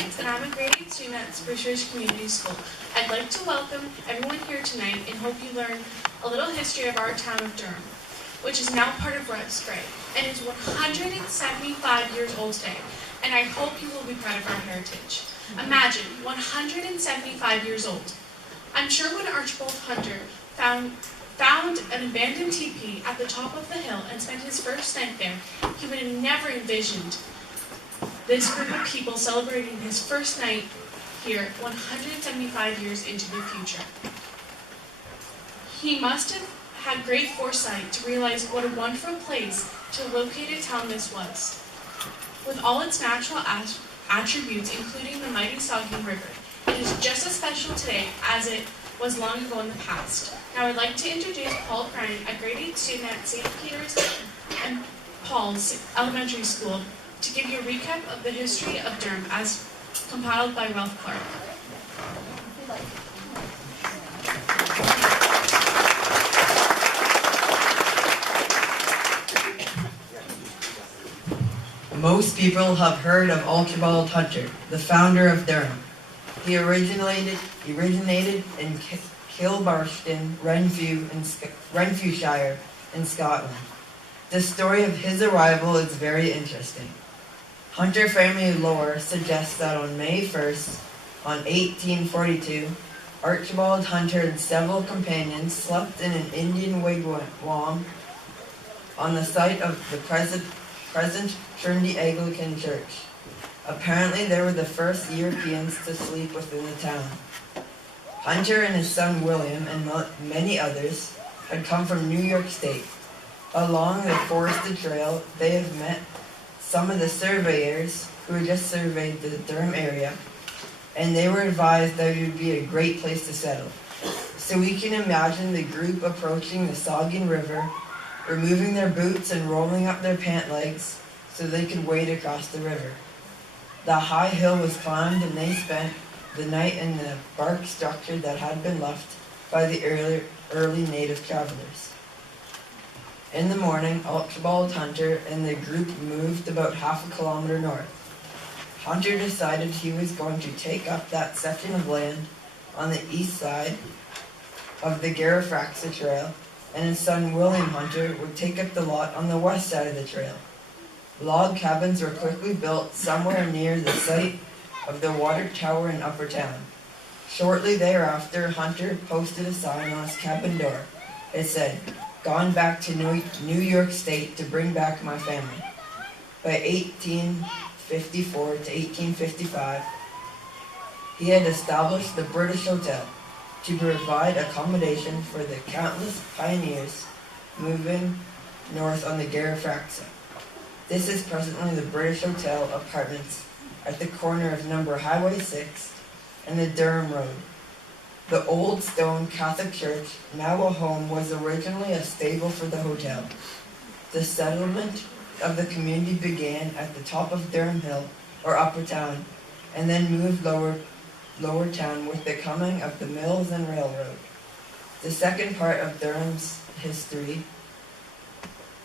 Collins, and I'm a grade 8 student at Spruce Ridge Community School. I'd like to welcome everyone here tonight and hope you learn a little history of our town of Durham, which is now part of West Gray, and is 175 years old today, and I hope you will be proud of our heritage. Imagine, 175 years old. I'm sure when Archibald Hunter found an abandoned teepee at the top of the hill and spent his first night there, he would have never envisioned this group of people celebrating his first night here 175 years into the future. He must have had great foresight to realize what a wonderful place to locate a town this was, with all its natural attributes, including the mighty Saugeen River. It is just as special today as it was long ago in the past. Now I'd like to introduce Paul Bryan, a grade 8 student at St. Peter's and Paul's Elementary School, to give you a recap of the history of Durham as compiled by Ralph Clark. Most people have heard of Archibald Hunter, the founder of Durham. He originated in Kilbarshton, Renfrewshire in Scotland. The story of his arrival is very interesting. Hunter family lore suggests that on May 1st, 1842, Archibald Hunter and several companions slept in an Indian wigwam on the site of the present Trinity Anglican Church. Apparently, they were the first Europeans to sleep within the town. Hunter and his son William and many others had come from New York State. Along the forested trail, they had met some of the surveyors who had just surveyed the Durham area, and they were advised that it would be a great place to settle. So we can imagine the group approaching the Saugeen River, removing their boots and rolling up their pant legs so they could wade across the river. The high hill was climbed, and they spent the night in the bark structure that had been left by the early native travelers. In the morning, Archibald Hunter and the group moved about half a kilometer north. Hunter decided he was going to take up that section of land on the east side of the Garafraxa trail, and his son William Hunter would take up the lot on the west side of the trail. Log cabins were quickly built somewhere near the site of the water tower in Upper Town. Shortly thereafter, Hunter posted a sign on his cabin door. It said, "Gone back to New York State to bring back my family." By 1854 to 1855, he had established the British Hotel to provide accommodation for the countless pioneers moving north on the Garafraxa. This is presently the British Hotel Apartments at the corner of number Highway 6 and the Durham Road. The old stone Catholic church, now a home, was originally a stable for the hotel. The settlement of the community began at the top of Durham Hill, or Upper Town, and then moved lower town with the coming of the mills and railroad. The second part of Durham's history,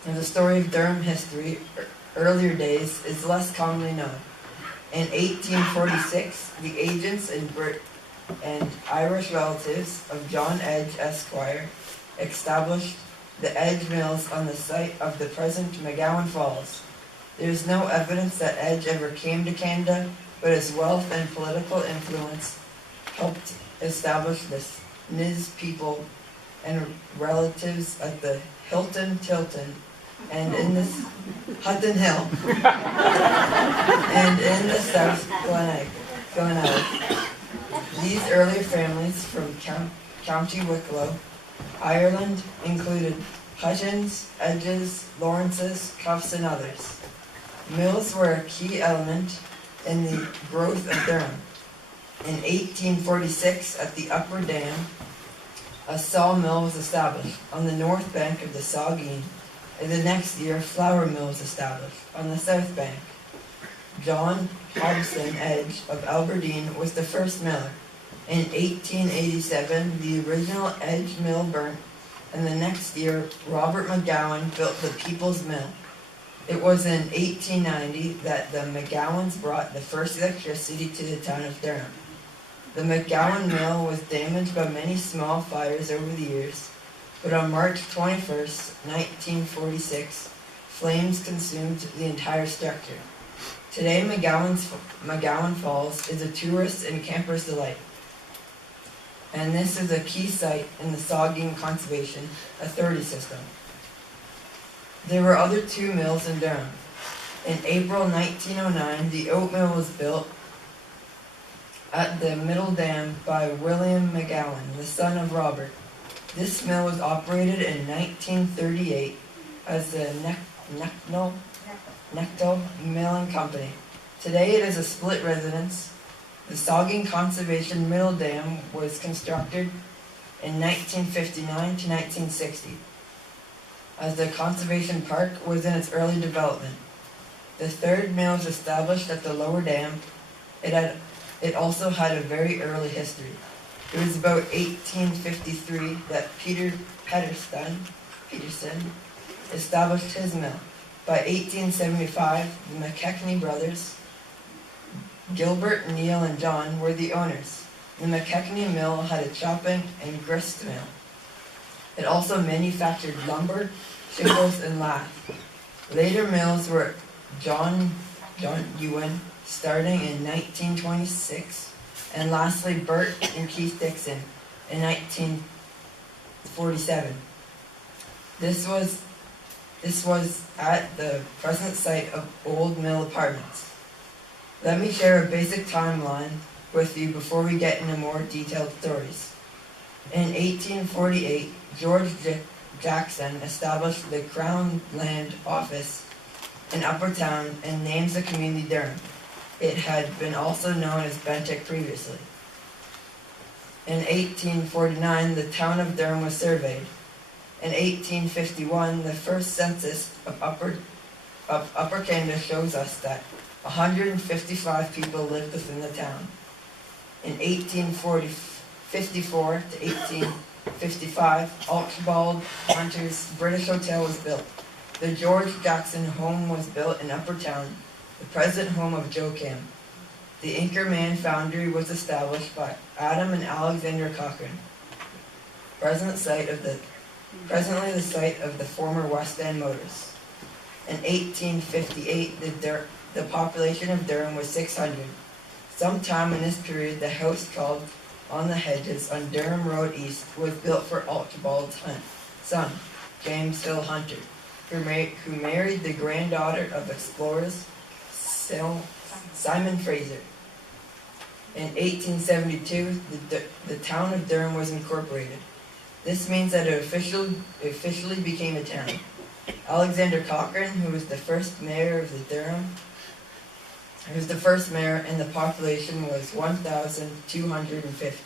and the story of Durham history, earlier days, is less commonly known. In 1846, the agents and Irish relatives of John Edge, Esquire, established the Edge Mills on the site of the present McGowan Falls. There is no evidence that Edge ever came to Canada, but his wealth and political influence helped establish the Niz people and relatives at the Hilton Tilton and in the Hutton Hill and in the South Glenelg. These earlier families from County Wicklow, Ireland, included Huttons, Edges, Lawrences, Cuffs, and others. Mills were a key element in the growth of Durham. In 1846, at the Upper Dam, a sawmill was established on the north bank of the Saugeen, and the next year, a flour mill was established on the south bank. John Hobson Edge of Aberdeen was the first miller. In 1887, the original Edge Mill burnt, and the next year, Robert McGowan built the People's Mill. It was in 1890 that the McGowans brought the first electricity to the town of Durham. The McGowan mill was damaged by many small fires over the years, but on March 21st, 1946, flames consumed the entire structure. Today, McGowan Falls is a tourist and camper's delight, and this is a key site in the Saugeen Conservation Authority system. There were other two mills in Durham. In April 1909, the oat mill was built at the Middle Dam by William McGowan, the son of Robert. This mill was operated in 1938 as the Necto Milling Company. Today it is a split residence. The Saugeen Conservation Middle Dam was constructed in 1959 to 1960. As the conservation park was in its early development. The third mill was established at the lower dam. It also had a very early history. It was about 1853 that Peterson established his mill. By 1875, the McKechnie brothers, Gilbert, Neil, and John, were the owners. The McKechnie mill had a chopping and grist mill. It also manufactured lumber, shingles, and lath. Later mills were John Ewan, starting in 1926, and lastly Bert and Keith Dixon in 1947. This was at the present site of Old Mill Apartments. Let me share a basic timeline with you before we get into more detailed stories. In 1848, George Jackson established the Crown Land Office in Upper Town and names the community Durham. It had been also known as Bentinck previously. In 1849, the town of Durham was surveyed. In 1851, the first census of Upper Canada shows us that 155 people lived within the town. In 1854 to 1855, Archibald Hunter's British Hotel was built. The George Jackson Home was built in Upper Town, the present home of Joe Kim. The Inkerman Foundry was established by Adam and Alexander Cochrane. Presently the site of the former West End Motors. In 1858, the population of Durham was 600. Sometime in this period, the house called On the Hedges on Durham Road East was built for Archibald's son, James Hill Hunter, who married the granddaughter of explorers Simon Fraser. In 1872, the town of Durham was incorporated. This means that it officially became a town. Alexander Cochrane, who was the first mayor of Durham, and the population was 1,250.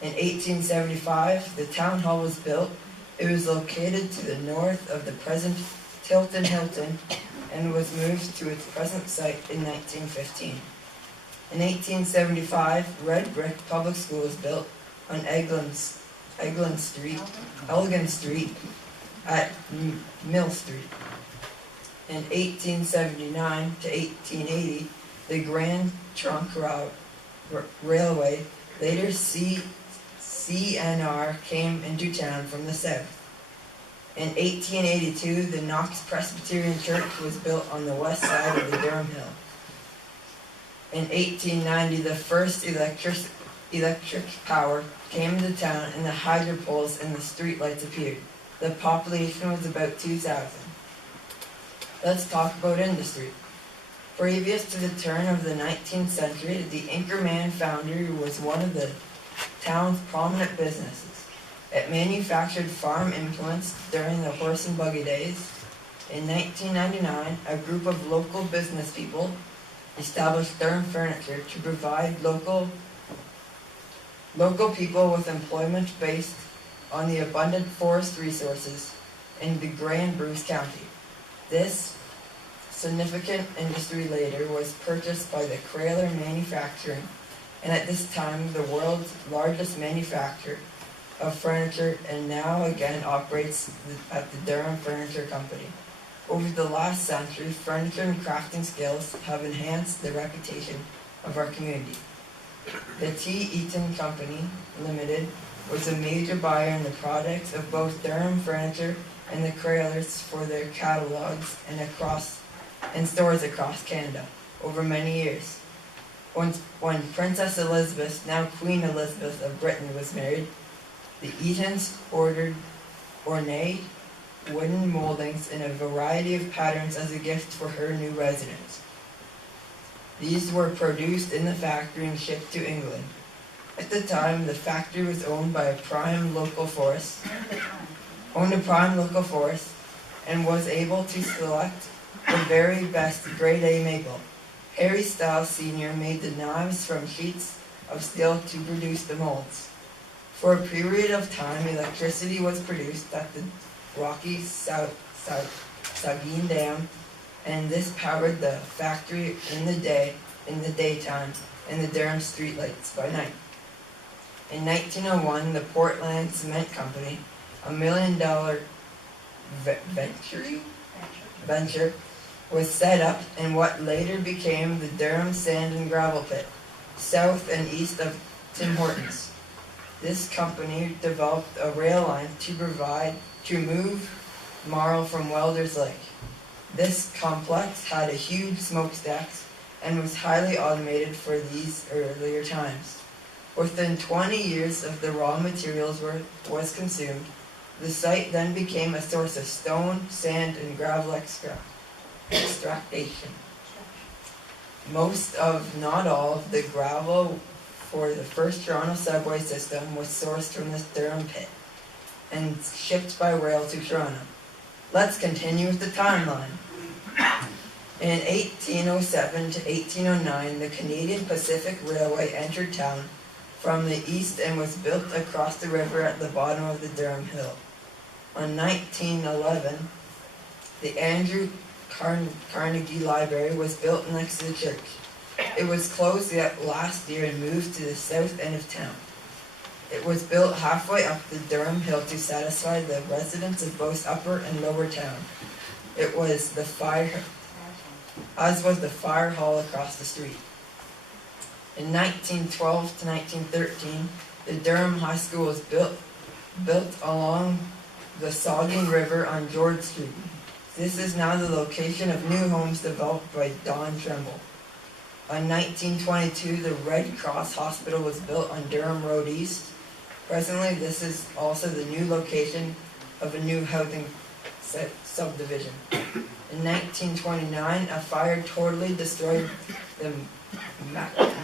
In 1875, the town hall was built. It was located to the north of the present Tilton Hilton and was moved to its present site in 1915. In 1875, Red Brick Public School was built on Elgin Street at Mill Street. In 1879 to 1880, the Grand Trunk Railway, later CNR, came into town from the south. In 1882, the Knox Presbyterian Church was built on the west side of the Durham Hill. In 1890, the first electric power came into town and the hydro poles and the street lights appeared. The population was about 2,000. Let's talk about industry. Previous to the turn of the 19th century, the Inkerman Foundry was one of the town's prominent businesses. It manufactured farm implements during the horse and buggy days. In 1999, a group of local business people established Durham Furniture to provide local people with employment based on the abundant forest resources in the Grand Bruce County. This significant industry later was purchased by the Crayler Manufacturing, and at this time the world's largest manufacturer of furniture, and now again operates at the Durham Furniture Company. Over the last century, furniture and crafting skills have enhanced the reputation of our community. The T. Eaton Company, Limited, was a major buyer in the products of both Durham Furniture and the Crailers for their catalogs and stores across Canada over many years. When Princess Elizabeth, now Queen Elizabeth of Britain, was married, the Eatons ordered ornate wooden moldings in a variety of patterns as a gift for her new residence. These were produced in the factory and shipped to England. At the time, the factory was owned a prime local forest, and was able to select the very best grade A maple. Harry Styles Sr. made the knives from sheets of steel to produce the molds. For a period of time, electricity was produced at the rocky Saugeen Dam, and this powered the factory in the daytime, and the Durham streetlights by night. In 1901, the Portland Cement Company, a $1 million venture, was set up in what later became the Durham Sand and Gravel Pit, south and east of Tim Hortons. This company developed a rail line to move marl from Welder's Lake. This complex had a huge smokestacks and was highly automated for these earlier times. Within 20 years of the raw materials was consumed, the site then became a source of stone, sand, and gravel extraction. Most of, not all, of the gravel for the first Toronto subway system was sourced from this Durham pit and shipped by rail to Toronto. Let's continue with the timeline. In 1807 to 1809, the Canadian Pacific Railway entered town from the east and was built across the river at the bottom of the Durham Hill. In 1911, the Andrew Carnegie Library was built next to the church. It was closed last year and moved to the south end of town. It was built halfway up the Durham Hill to satisfy the residents of both upper and lower town. As was the fire hall across the street. In 1912 to 1913, the Durham High School was built along the Saugeen River on George Street. This is now the location of new homes developed by Don Tremble. In 1922, the Red Cross Hospital was built on Durham Road East. Presently, this is also the new location of a new housing subdivision. In 1929, a fire totally destroyed the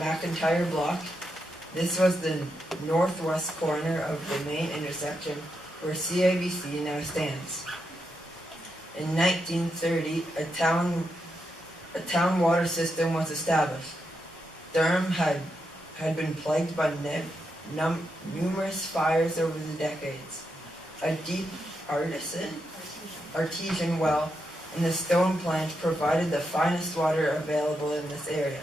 McIntyre block. This was the northwest corner of the main intersection where CIBC now stands. In 1930, a town water system was established. Durham had been plagued by numerous fires over the decades. A deep artesian well in the stone plant provided the finest water available in this area.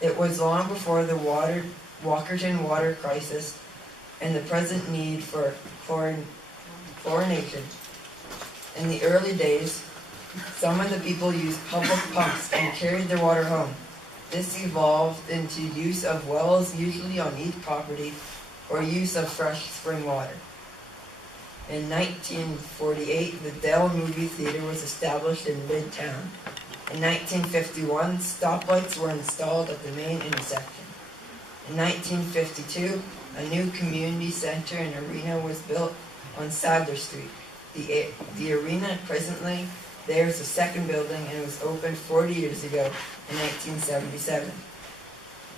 It was long before the Walkerton water crisis and the present need for chlorination. In the early days, some of the people used public pumps and carried their water home. This evolved into use of wells, usually on each property, or use of fresh spring water. In 1948, the Dell Movie Theater was established in Midtown. In 1951, stoplights were installed at the main intersection. In 1952, a new community center and arena was built on Sadler Street. The arena presently there's a second building and it was opened 40 years ago in 1977.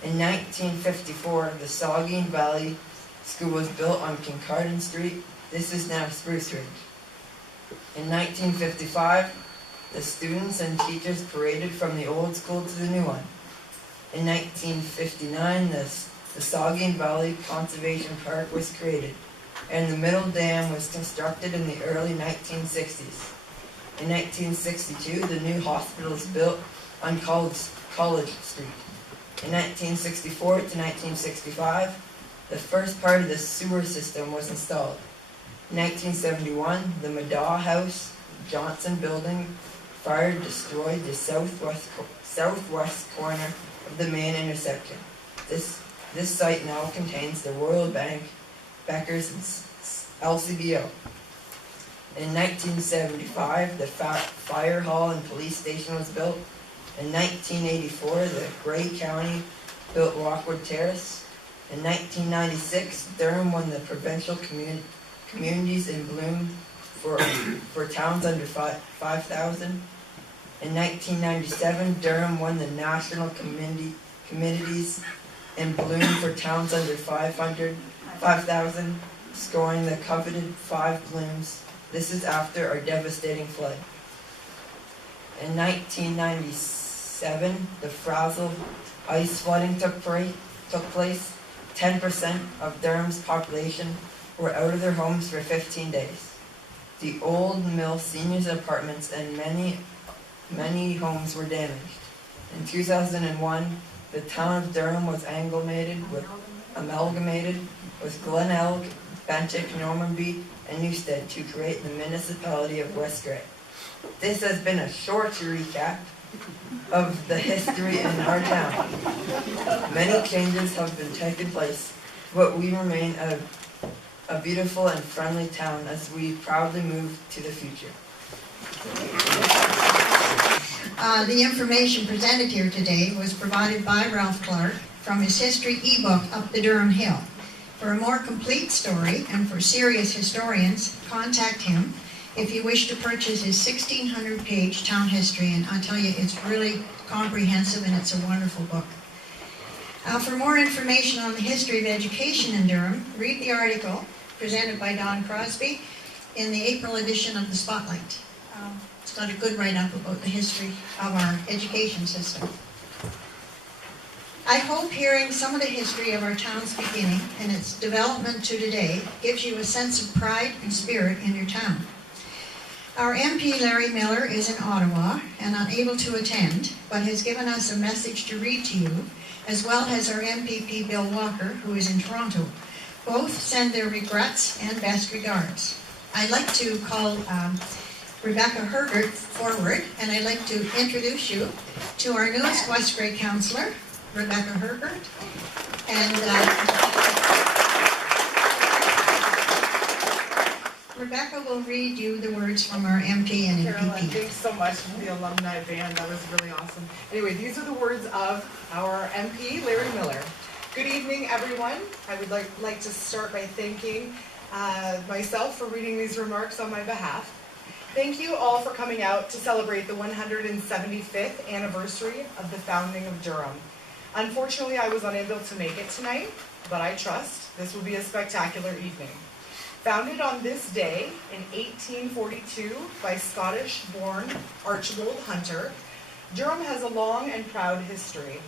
In 1954, the Saugeen Valley School was built on Kincardine Street. This is now Spruce Ridge. In 1955, the students and teachers paraded from the old school to the new one. In 1959, the Saugeen Valley Conservation Park was created, and the middle dam was constructed in the early 1960s. In 1962, the new hospital was built on College Street. In 1964 to 1965, the first part of the sewer system was installed. In 1971, the Madaw House, Johnson Building, Fire destroyed the southwest corner of the main intersection. This site now contains the Royal Bank, Becker's, and LCBO. In 1975, the fire hall and police station was built. In 1984, the Grey County built Rockwood Terrace. In 1996, Durham won the provincial communities in bloom for towns under 5,000. In 1997, Durham won the national communities in bloom for towns under 5,000, scoring the coveted 5 blooms. This is after our devastating flood. In 1997, the Frazzle ice flooding took place. 10% of Durham's population were out of their homes for 15 days. The old mill seniors apartments and many homes were damaged. In 2001, the town of Durham was amalgamated with Glenelg, Bentinck, Normanby, and Newstead to create the municipality of West Grey. This has been a short recap of the history in our town. Many changes have been taking place, but we remain a beautiful and friendly town as we proudly move to the future. The information presented here today was provided by Ralph Clark from his history ebook, Up the Durham Hill. For a more complete story and for serious historians, contact him if you wish to purchase his 1,600-page town history, and I'll tell you, it's really comprehensive and it's a wonderful book. For more information on the history of education in Durham, read the article presented by Don Crosby in the April edition of the Spotlight. It's got a good write-up about the history of our education system. I hope hearing some of the history of our town's beginning and its development to today gives you a sense of pride and spirit in your town. Our MP Larry Miller is in Ottawa and unable to attend, but has given us a message to read to you, as well as our MPP Bill Walker, who is in Toronto. Both send their regrets and best regards. I'd like to call Rebecca Hergert forward, and I'd like to introduce you to our newest West Grey councillor, Rebecca Hergert. And Rebecca will read you the words from our MP and Carolyn, MPP. thanks so much for the alumni band. That was really awesome. Anyway, these are the words of our MP, Larry Miller. Good evening, everyone. I would like to start by thanking myself for reading these remarks on my behalf. Thank you all for coming out to celebrate the 175th anniversary of the founding of Durham. Unfortunately, I was unable to make it tonight, but I trust this will be a spectacular evening. Founded on this day in 1842 by Scottish-born Archibald Hunter, Durham has a long and proud history.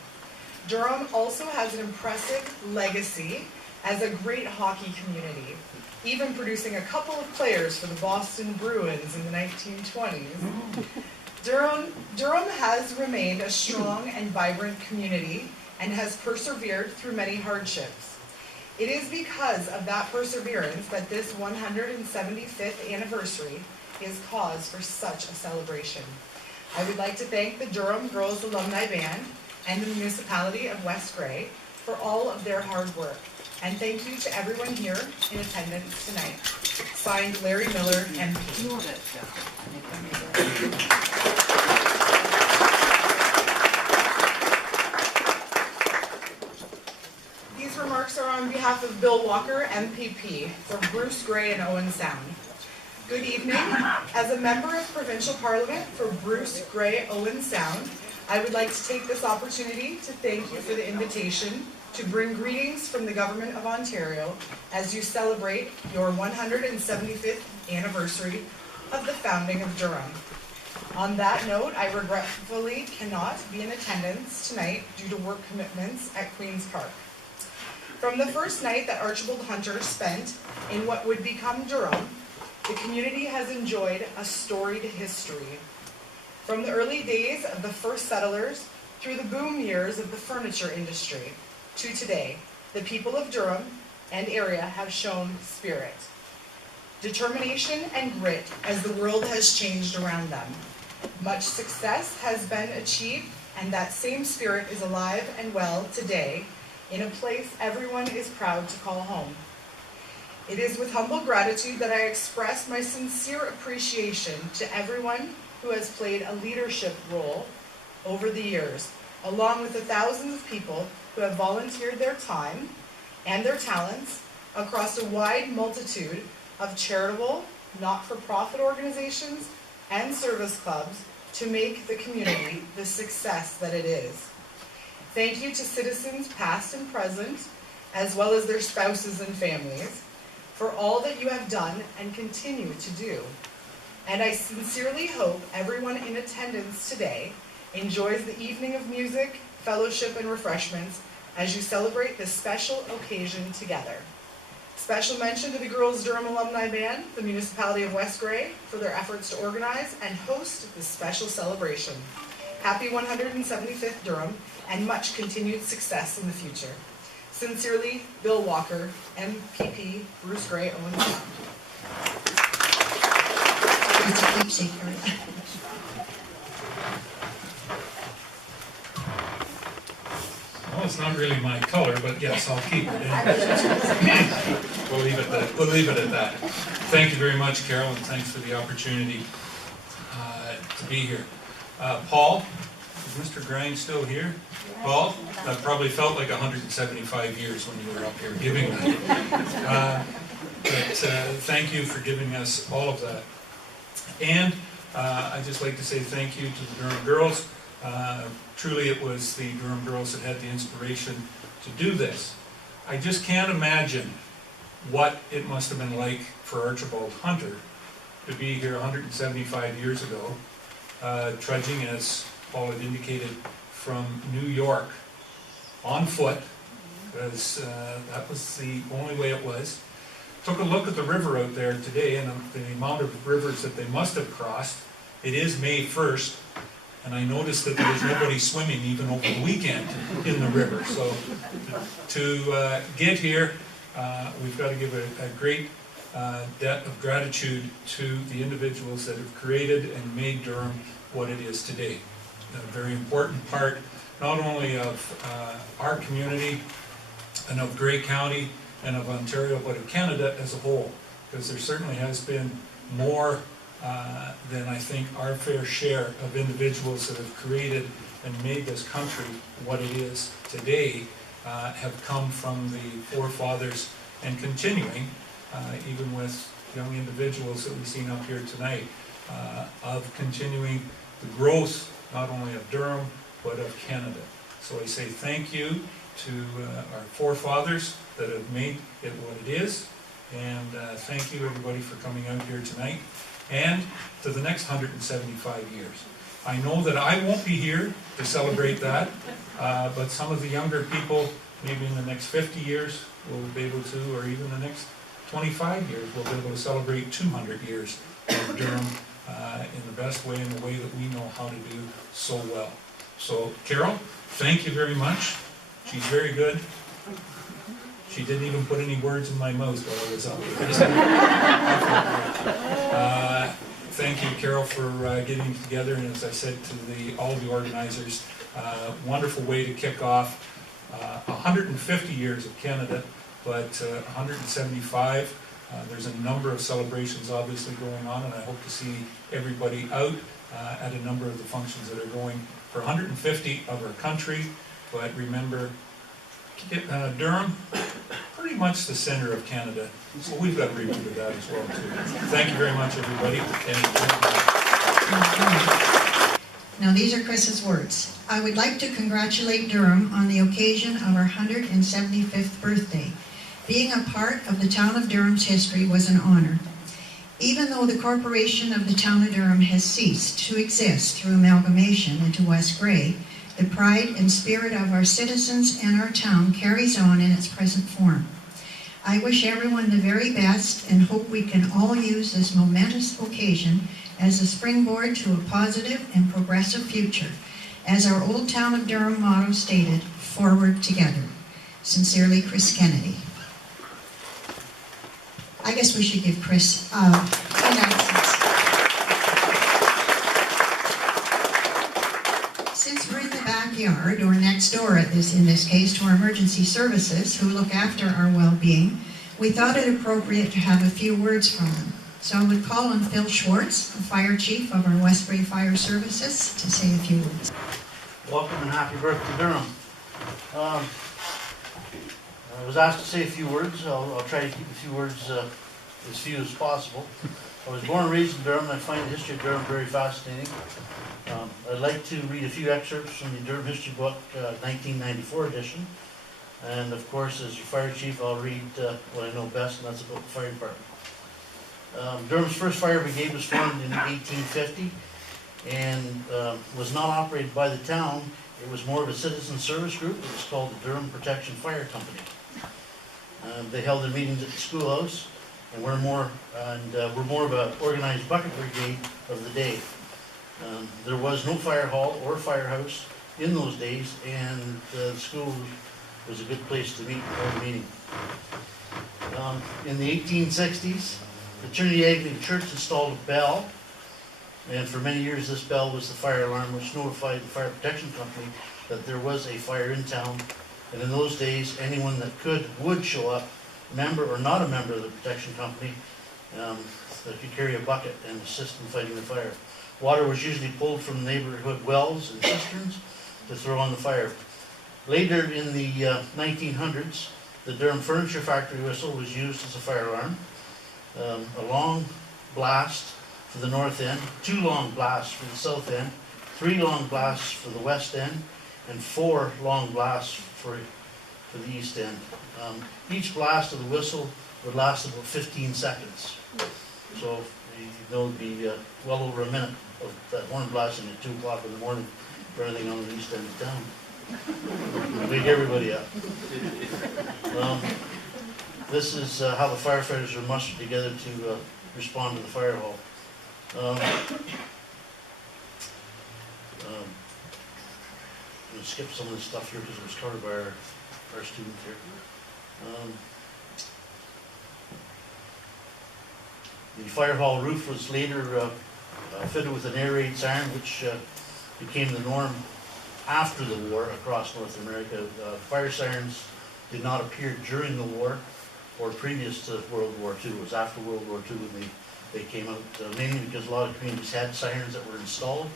Durham also has an impressive legacy as a great hockey community, even producing a couple of players for the Boston Bruins in the 1920s. Durham has remained a strong and vibrant community and has persevered through many hardships. It is because of that perseverance that this 175th anniversary is cause for such a celebration. I would like to thank the Durham Girls Alumni Band and the municipality of West Grey for all of their hard work. And thank you to everyone here in attendance tonight. Signed, Larry Miller, MP. These remarks are on behalf of Bill Walker, MPP, for Bruce Grey and Owen Sound. Good evening. As a member of Provincial Parliament for Bruce Grey, Owen Sound, I would like to take this opportunity to thank you for the invitation to bring greetings from the Government of Ontario as you celebrate your 175th anniversary of the founding of Durham. On that note, I regretfully cannot be in attendance tonight due to work commitments at Queen's Park. From the first night that Archibald Hunter spent in what would become Durham, the community has enjoyed a storied history. From the early days of the first settlers through the boom years of the furniture industry to today, the people of Durham and area have shown spirit, determination, and grit as the world has changed around them. Much success has been achieved, and that same spirit is alive and well today in a place everyone is proud to call home. It is with humble gratitude that I express my sincere appreciation to everyone who has played a leadership role over the years, along with the thousands of people who have volunteered their time and their talents across a wide multitude of charitable, not-for-profit organizations and service clubs to make the community the success that it is. Thank you to citizens past and present, as well as their spouses and families, for all that you have done and continue to do. And I sincerely hope everyone in attendance today enjoys the evening of music, fellowship, and refreshments as you celebrate this special occasion together. Special mention to the Girls Durham Alumni Band, the municipality of West Grey, for their efforts to organize and host this special celebration. Happy 175th Durham, and much continued success in the future. Sincerely, Bill Walker, MPP, Bruce Grey, Owen Sound. It's a keepsake for you. Well, it's not really my color, but yes, I'll keep it. We'll leave it at that. Thank you very much, Carol, and thanks for the opportunity to be here. Paul, is Mr. Grang still here? Paul, that probably felt like 175 years when you were up here giving that. But thank you for giving us all of that. And I'd just like to say thank you to the Durham girls. Truly it was the Durham girls that had the inspiration to do this. I just can't imagine what it must have been like for Archibald Hunter to be here 175 years ago, trudging, as Paul had indicated, from New York on foot, because that was the only way it was. Took a look at the river out there today and the amount of rivers that they must have crossed. It is May 1st, and I noticed that there was nobody swimming even over the weekend in the river. So to get here, we've got to give a great debt of gratitude to the individuals that have created and made Durham what it is today. A very important part not only of our community and of Grey County and of Ontario, but of Canada as a whole, because there certainly has been more than I think our fair share of individuals that have created and made this country what it is today have come from the forefathers and continuing, even with young individuals that we've seen up here tonight, of continuing the growth not only of Durham, but of Canada. So I say thank you to our forefathers that have made it what it is, and thank you everybody for coming out here tonight, and to the next 175 years. I know that I won't be here to celebrate that, but some of the younger people, maybe in the next 50 years, will be able to, or even the next 25 years, will be able to celebrate 200 years of Durham in the best way, in the way that we know how to do so well. So, Carol, thank you very much. She's very good. She didn't even put any words in my mouth while I was up here. Thank you, Carol, for getting together, and as I said to all the organizers, wonderful way to kick off 150 years of Canada, but 175. There's a number of celebrations obviously going on, and I hope to see everybody out at a number of the functions that are going for 150 of our country. But remember, Durham, pretty much the center of Canada, so we've got to remember that as well too. Thank you very much, everybody. Now these are Chris's words. I would like to congratulate Durham on the occasion of our 175th birthday. Being a part of the Town of Durham's history was an honor. Even though the corporation of the Town of Durham has ceased to exist through amalgamation into West Grey, the pride and spirit of our citizens and our town carries on in its present form. I wish everyone the very best and hope we can all use this momentous occasion as a springboard to a positive and progressive future. As our old Town of Durham motto stated, forward together. Sincerely, Chris Kennedy. I guess we should give Chris announcements. backyard, or next door in this case, to our emergency services who look after our well-being, we thought it appropriate to have a few words from them. So I would call on Phil Schwartz, the fire chief of our Westbury Fire Services, to say a few words. Welcome and happy birthday, Durham. I was asked to say a few words. I'll try to keep a few words as few as possible. I was born and raised in Durham, and I find the history of Durham very fascinating. I'd like to read a few excerpts from the Durham History Book, 1994 edition. And of course, as your fire chief, I'll read what I know best, and that's about the fire department. Durham's first fire brigade was formed in 1850 and was not operated by the town. It was more of a citizen service group. It was called the Durham Protection Fire Company. They held their meetings at the schoolhouse, and we're more of an organized bucket brigade of the day. There was no fire hall or firehouse in those days, and the school was a good place to meet and hold a meeting. In the 1860s, the Trinity Anglican Church installed a bell, and for many years this bell was the fire alarm which notified the fire protection company that there was a fire in town. And in those days, anyone that would show up, member or not a member of the protection company, that could carry a bucket and assist in fighting the fire. Water was usually pulled from neighborhood wells and cisterns to throw on the fire. Later in the 1900s, the Durham Furniture Factory whistle was used as a fire alarm. A long blast for the north end, 2 long blasts for the south end, 3 long blasts for the west end, and 4 long blasts for the east end. Each blast of the whistle would last about 15 seconds. So you know it'd be well over a minute of that horn blasting at 2 o'clock in the morning for everything on the east end of town. Wake everybody up. This is how the firefighters are mustered together to respond to the fire hall. I'm going to skip some of this stuff here because it was covered by our student here. The fire hall roof was later fitted with an air raid siren, which became the norm after the war across North America. Fire sirens did not appear during the war or previous to World War II. It was after World War II when they came out, mainly because a lot of communities had sirens that were installed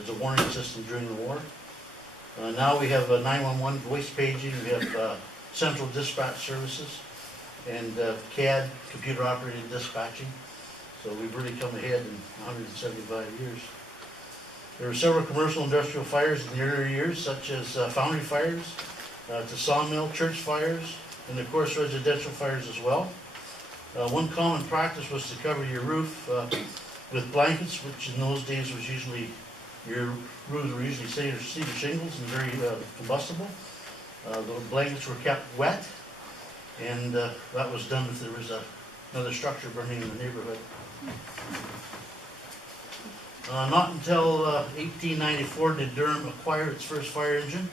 as a warning system during the war. Now we have 911 voice paging, we have central dispatch services, and CAD, computer operated dispatching. So we've really come ahead in 175 years. There were several commercial industrial fires in the earlier years, such as foundry fires, to sawmill, church fires, and of course residential fires as well. One common practice was to cover your roof with blankets, which in those days was usually, your roofs were usually cedar shingles and very combustible. The blankets were kept wet, and that was done if there was another structure burning in the neighborhood. Not until 1894 did Durham acquire its first fire engine.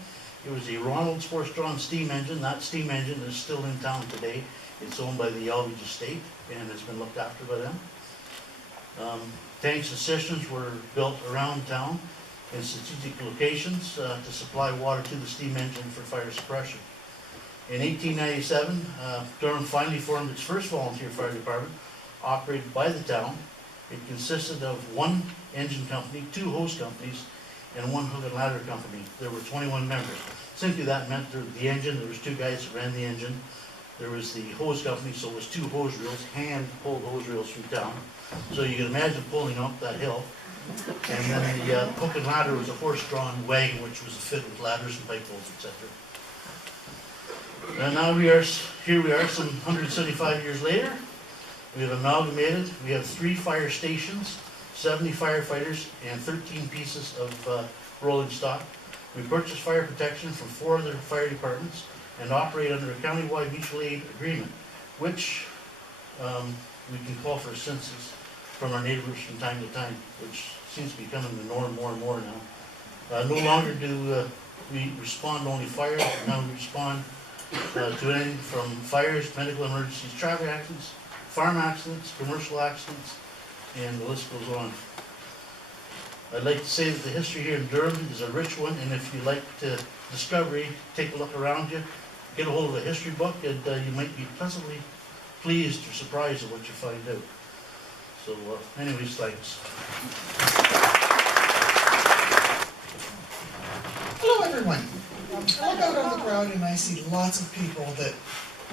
It was a Ronald's horse-drawn steam engine. That steam engine is still in town today. It's owned by the Alumni estate and has been looked after by them. Tanks and cisterns were built around town in strategic locations to supply water to the steam engine for fire suppression. In 1897, Durham finally formed its first volunteer fire department, operated by the town. It consisted of 1 engine company, 2 hose companies, and 1 hook and ladder company. There were 21 members. Simply that meant the engine, there was 2 guys that ran the engine. There was the hose company, so it was 2 hose reels, hand-pulled hose reels through town. So you can imagine pulling up that hill. And then the hook and ladder was a horse-drawn wagon, which was fitted with ladders and pike poles, etc. And now here we are, some 175 years later. We have amalgamated. We have 3 fire stations, 70 firefighters, and 13 pieces of rolling stock. We purchase fire protection from 4 other fire departments and operate under a countywide mutual aid agreement, which we can call for assistance from our neighbors from time to time, which seems to be becoming the norm more and more now. No longer do we respond to only fires. Now we respond to anything from fires, medical emergencies, traffic accidents, farm accidents, commercial accidents, and the list goes on. I'd like to say that the history here in Durham is a rich one, and if you like discovery, take a look around you, get a hold of a history book, and you might be pleasantly pleased or surprised at what you find out. So anyways, thanks. Hello everyone. I look out on the crowd and I see lots of people that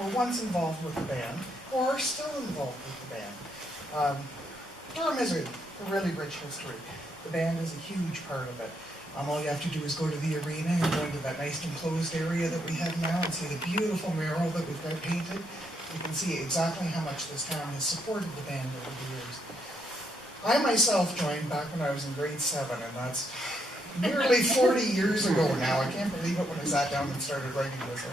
were once involved with the band or are still involved with the band. Durham has a really rich history. The band is a huge part of it. All you have to do is go to the arena and go into that nice enclosed area that we have now and see the beautiful mural that we've got painted. You can see exactly how much this town has supported the band over the years. I myself joined back when I was in grade 7, and that's nearly 40 years ago now. I can't believe it when I sat down and started writing this.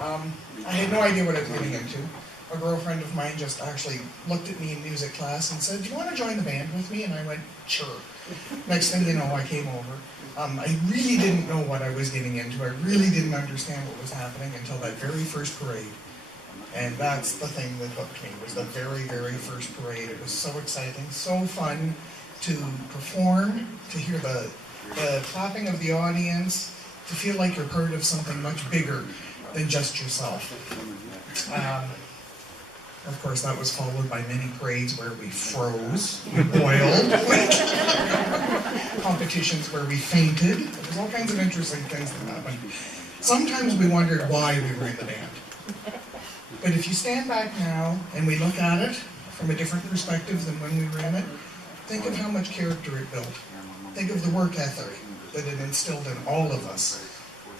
I had no idea what I was getting into. A girlfriend of mine just actually looked at me in music class and said, "Do you want to join the band with me?" And I went, "Sure." Next thing you know, I came over. I really didn't know what I was getting into. I really didn't understand what was happening until that very first parade. And that's the thing that hooked me, was the very, very first parade. It was so exciting, so fun to perform, to hear the clapping of the audience, to feel like you're part of something much bigger than just yourself. Of course, that was followed by many parades where we froze, we boiled, competitions where we fainted. There was all kinds of interesting things that happened. Sometimes we wondered why we were in the band. But if you stand back now and we look at it from a different perspective than when we were in it, think of how much character it built. Think of the work ethic that it instilled in all of us.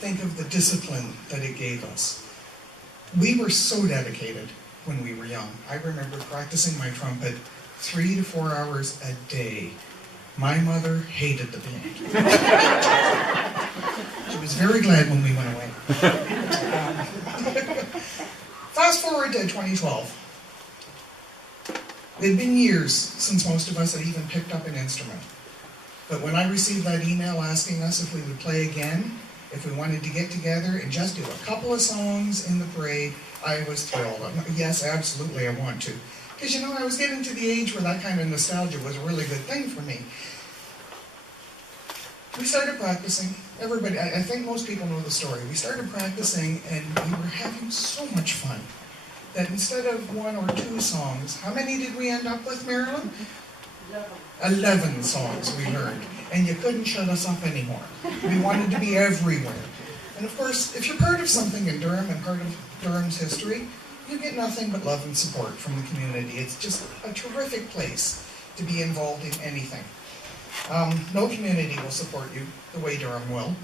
Think of the discipline that it gave us. We were so dedicated when we were young. I remember practicing my trumpet 3 to 4 hours a day. My mother hated the band. She was very glad when we went away. Fast forward to 2012. It had been years since most of us had even picked up an instrument. But when I received that email asking us if we would play again, if we wanted to get together and just do a couple of songs in the parade, I was thrilled. Yes, absolutely, I want to. Because, you know, I was getting to the age where that kind of nostalgia was a really good thing for me. We started practicing. Everybody, I think most people know the story. We started practicing and we were having so much fun that instead of 1 or 2 songs, how many did we end up with, Marilyn? 11 songs we learned. And you couldn't shut us up anymore. We wanted to be everywhere. And of course, if you're part of something in Durham and part of Durham's history, you get nothing but love and support from the community. It's just a terrific place to be involved in anything. No community will support you the way Durham will.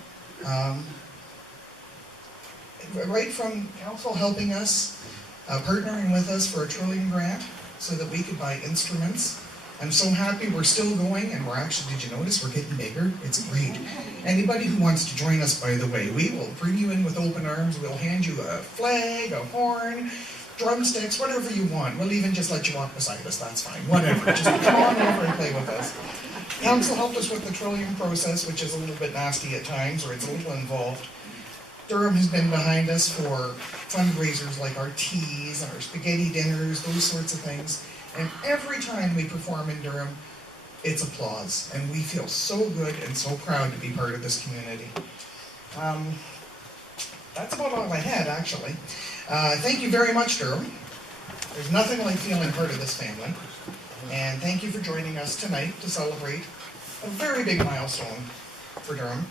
Right from council helping us, partnering with us for a Trillium grant so that we could buy instruments. I'm so happy we're still going, and we're actually, did you notice, we're getting bigger? It's great. Anybody who wants to join us, by the way, we will bring you in with open arms. We'll hand you a flag, a horn, drumsticks, whatever you want. We'll even just let you walk beside us, that's fine. Whatever, just come on over and play with us. Council helped us with the Trillium process, which is a little bit nasty at times, or it's a little involved. Durham has been behind us for fundraisers like our teas and our spaghetti dinners, those sorts of things. And every time we perform in Durham, it's applause. And we feel so good and so proud to be part of this community. That's about all I had, actually. Thank you very much, Durham. There's nothing like feeling part of this family. And thank you for joining us tonight to celebrate a very big milestone for Durham.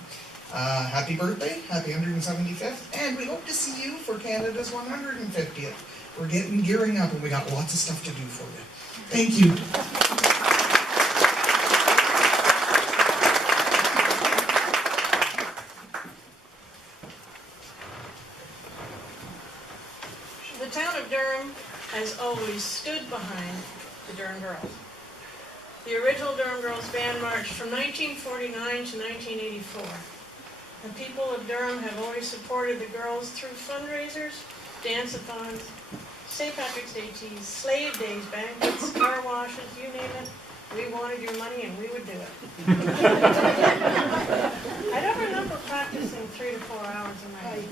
Happy birthday, happy 175th, and we hope to see you for Canada's 150th. We're gearing up, and we got lots of stuff to do for you. Thank you. The town of Durham has always stood behind the Durham Girls. The original Durham Girls band marched from 1949 to 1984. The people of Durham have always supported the girls through fundraisers, dance-a-thons, St. Patrick's Day teas, slave days, banquets, car washes, you name it. We wanted your money and we would do it. I don't remember practicing 3 to 4 hours a night.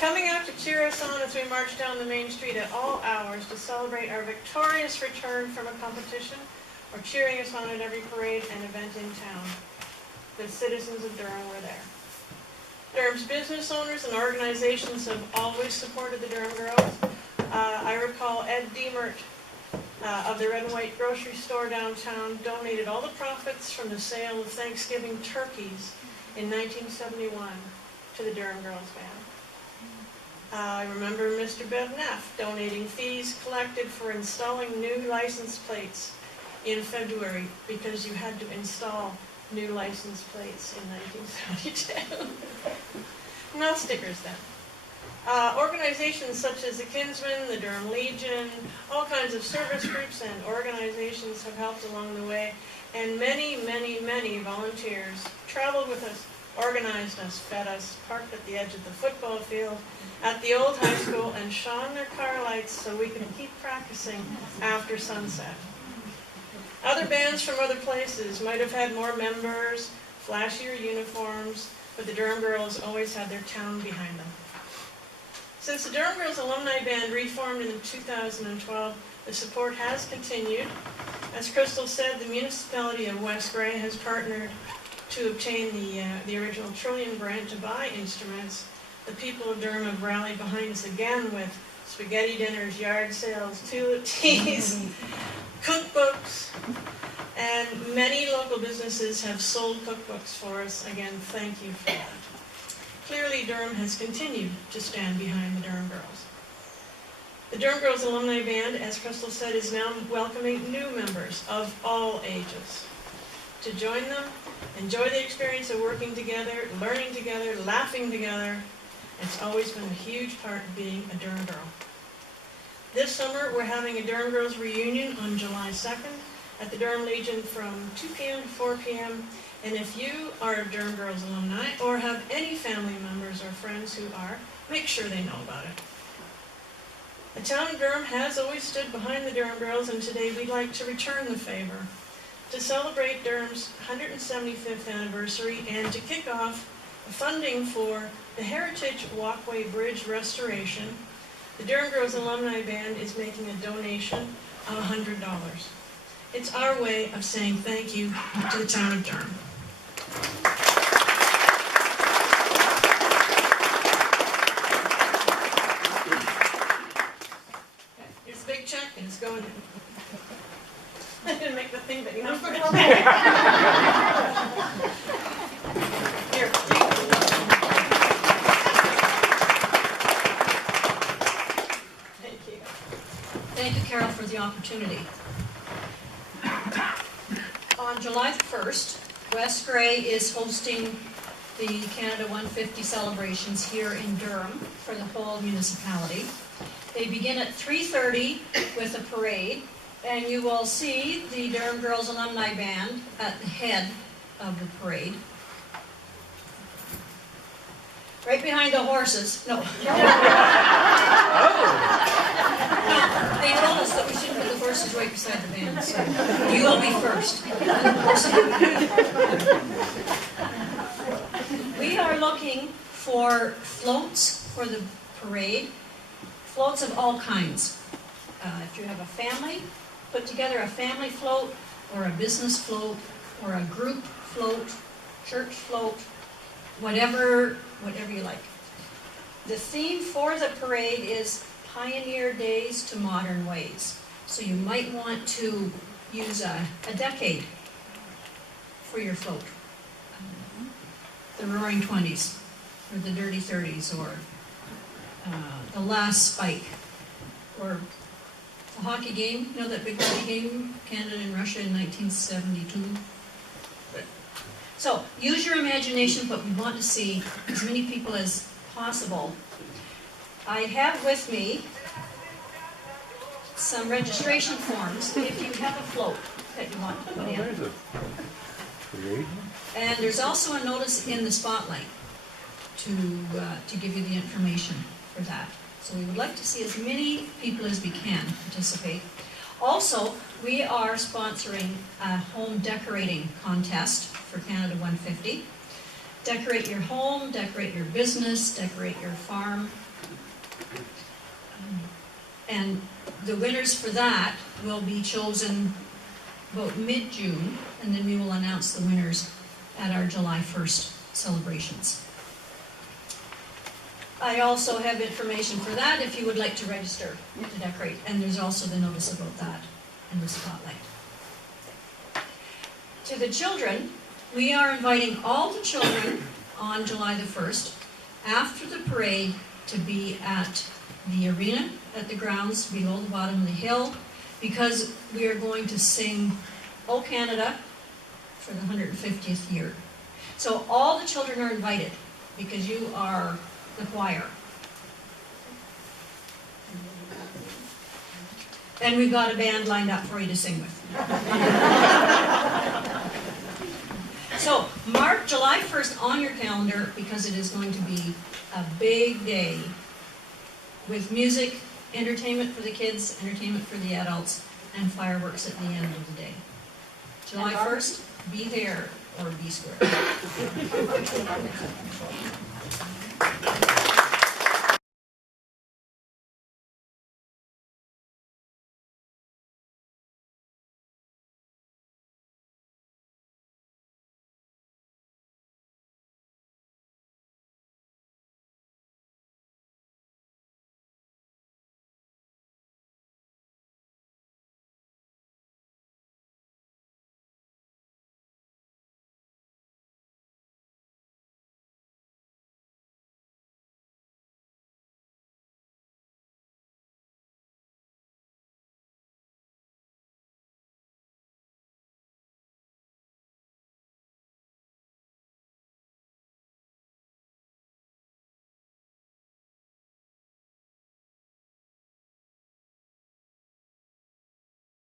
Coming out to cheer us on as we march down the main street at all hours to celebrate our victorious return from a competition or cheering us on at every parade and event in town. The citizens of Durham were there. Durham's business owners and organizations have always supported the Durham Girls. I recall Ed Deemert of the Red and White grocery store downtown donated all the profits from the sale of Thanksgiving turkeys in 1971 to the Durham Girls Band. I remember Mr. Bev Neff donating fees collected for installing new license plates in February because you had to install new license plates in 1972. No stickers then. Organizations such as the Kinsmen, the Durham Legion, all kinds of service groups and organizations have helped along the way, and many, many, many volunteers traveled with us, organized us, fed us, parked at the edge of the football field, at the old high school, and shone their car lights so we could keep practicing after sunset. Other bands from other places might have had more members, flashier uniforms, but the Durham Girls always had their town behind them. Since the Durham Girls Alumni Band reformed in 2012, the support has continued. As Crystal said, the municipality of West Grey has partnered to obtain the original Trillium grant to buy instruments. The people of Durham have rallied behind us again with spaghetti dinners, yard sales, tulip teas, cookbooks, and many local businesses have sold cookbooks for us. Again, thank you for that. Clearly, Durham has continued to stand behind the Durham Girls. The Durham Girls Alumni Band, as Crystal said, is now welcoming new members of all ages to join them, enjoy the experience of working together, learning together, laughing together. It's always been a huge part of being a Durham Girl. This summer, we're having a Durham Girls reunion on July 2nd at the Durham Legion from 2 p.m. to 4 p.m. And if you are a Durham Girls alumni or have any family members or friends who are, make sure they know about it. The town of Durham has always stood behind the Durham Girls, and today we'd like to return the favor. To celebrate Durham's 175th anniversary and to kick off the funding for the Heritage Walkway Bridge restoration, the Durham Girls Alumni Band is making a donation of $100. It's our way of saying thank you to the town of Durham. Here's a big check and it's going in. I didn't make the thing big enough. Here. Thank you. Thank you, Carol, for the opportunity. On July 1st, West Grey is hosting the Canada 150 celebrations here in Durham for the whole municipality. They begin at 3:30 with a parade, and you will see the Durham Girls Alumni Band at the head of the parade. Right behind the horses. No. No, they told us that we shouldn't put the horses right beside the band, so you will be first. And the horses will be. We are looking for floats for the parade, floats of all kinds. If you have a family, put together a family float, or a business float, or a group float, church float, whatever you like. The theme for the parade is Pioneer Days to Modern Ways. So you might want to use a decade for your float. The Roaring 20s, or the Dirty 30s, or the Last Spike, or the hockey game. You know that big hockey game, Canada and Russia in 1972? So use your imagination, but we want to see as many people as possible. I have with me some registration forms if you have a float that you want to put in. And there's also a notice in the spotlight to give you the information for that. So we would like to see as many people as we can participate. Also, we are sponsoring a home decorating contest for Canada 150. Decorate your home, decorate your business, decorate your farm. And the winners for that will be chosen about mid-June, and then we will announce the winners at our July 1st celebrations. I also have information for that if you would like to register to decorate, and there's also the notice about that in the spotlight. To the children, we are inviting all the children on July the 1st, after the parade, to be at the arena, at the grounds below the bottom of the hill, because we are going to sing O Canada for the 150th year. So all the children are invited, because you are the choir. And we've got a band lined up for you to sing with. So mark July 1st on your calendar, because it is going to be a big day with music, entertainment for the kids, entertainment for the adults, and fireworks at the end of the day. July 1st, be there or be square.